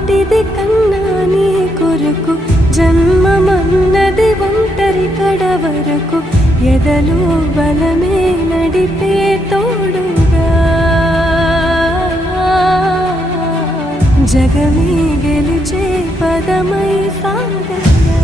సాటిది కన్నా నీ కొరకు జన్మమన్నది ఒంటరి కడ వరకు ఎదలో బలమే నడిపే తోడుగా జగమే గెలిచే పదమై సాగగా